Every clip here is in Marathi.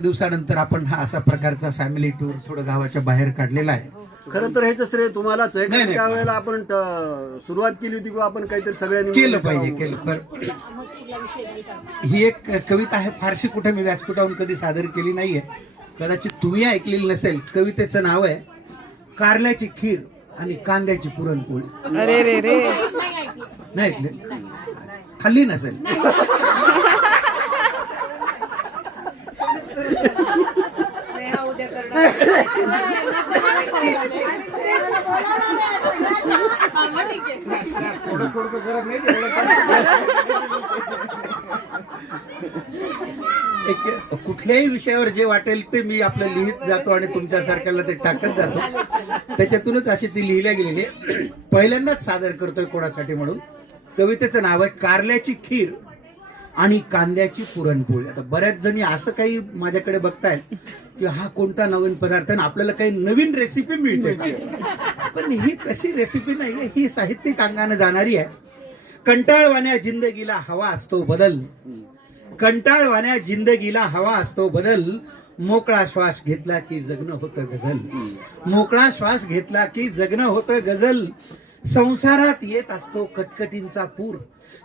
दिवसानंतर आपण हा असा प्रकारचा फॅमिली टूर थोडं गावाच्या बाहेर काढलेला आहे. खरं तर ह्याचं श्रेय तुम्हालाच आहे. नाही, नाही. त्यावेळेला आपण सुरुवात केली होती किंवा आपण काहीतरी सगळ्यांनी केलं पाहिजे केलं पण ही एक कविता आहे, फारशी कुठे मी व्यासपीठावरून कधी सादर केली नाहीये, कदाचित तुम्ही ऐकलेली नसेल. कवितेचं नाव आहे कारल्याची खीर आणि कांद्याची पुरणपोळी. अरे रे रे, नाही ऐकले? खाल्ली नसेल. एक कुठल्याही विषयावर जे वाटेल ते मी आपलं लिहित जातो आणि तुमच्यासारख्याला ते टाकत जातो. त्याच्यातूनच अशी ती लिहिल्या गेलेली आहे. पहिल्यांदाच सादर करतोय कोणासाठी म्हणून. कवितेचं नाव आहे कारल्याची खीर आणि कांद्याची पुरणपोळी. आता बऱ्याच जणी असं काही माझ्याकडे बघतायत की हा कोणता नवीन पदार्थ आहे, आपल्याला काही नवीन रेसिपी मिळते का? पण ही तशी रेसिपी नाहीये, ही साहित्यिक अंगाने जाणारी आहे. कंटाळवाण्या जिंदगीला हवा असतो बदल, कंटाळवाण्या जिंदगीला हवा असतो बदल, मोकळा श्वास घेतला की जगणं होतं गझल, मोकळा श्वास घेतला की जगणं होतं गझल. संसारात येत असतो कटकटींचा पूर,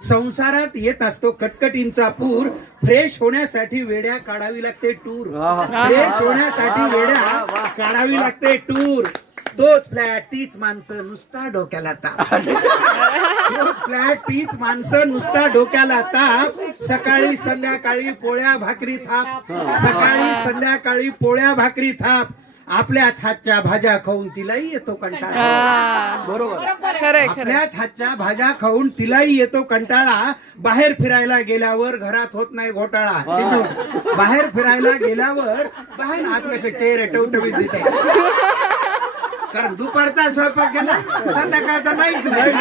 संसारात येत असतो कटकटींचा पूर, फ्रेश होण्यासाठी वेड्या काढावी लागते टूर, फ्रेश होण्यासाठी वेड्या काढावी लागते टूर. तोच फ्लॅट तीच माणसं नुसता डोक्याला ताप, तोच फ्लॅट तीच माणसं नुसता डोक्याला ताप, सकाळी संध्याकाळी पोळ्या भाकरी थाप, सकाळी संध्याकाळी पोळ्या भाकरी थाप, आपल्याच हातच्या भाज्या खाऊन तिलाही येतो कंटाळा. बरोबर, आपल्याच हातच्या भाज्या खाऊन तिलाही येतो कंटाळा. बाहेर फिरायला गेल्यावर घरात होत नाही घोटाळा, बाहेर फिरायला गेल्यावर बाहेर आज कसे चेहरे टवटवीत दिसतात, कारण दुपारचा स्वयंपाक केला संध्याकाळचा नाहीच नाही,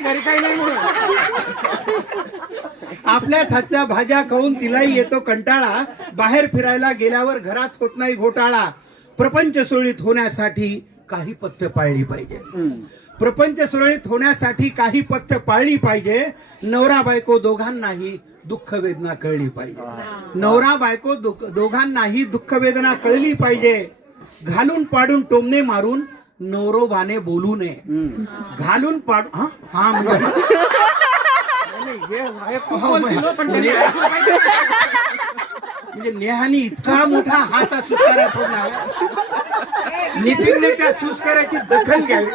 घरी काही नाही म्हणून. आपल्याच हातच्या भाज्या खाऊन तिलाही येतो कंटाळा, बाहेर फिरायला गेल्यावर घरात होत नाही घोटाळा. प्रपंच सुरळीत होण्यासाठी काही पथ्य पाळली पाहिजे, प्रपंच सुरळीत होण्यासाठी काही पथ्य पाळली पाहिजे. नवरा बायको दोघांनाही दुःख वेदना कळली पाहिजे, नवरा बायको दोघांनाही दुःख वेदना कळली पाहिजे. घालून पाडून टोमणे मारून नवरोबाने बोलू नये, घालून पाडून हा म्हणजे नेहानी इतका मोठा हाचा सुस्कारा फोडला, नितीनने त्या सुस्काराची दखल घ्यावी.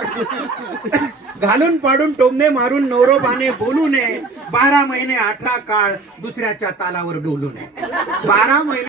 घालून पाडून टोमणे मारून नवरोबाने बोलू नये, 12 महिने 18 काळ दुसऱ्याच्या तालावर डोलू नये, 12 महिने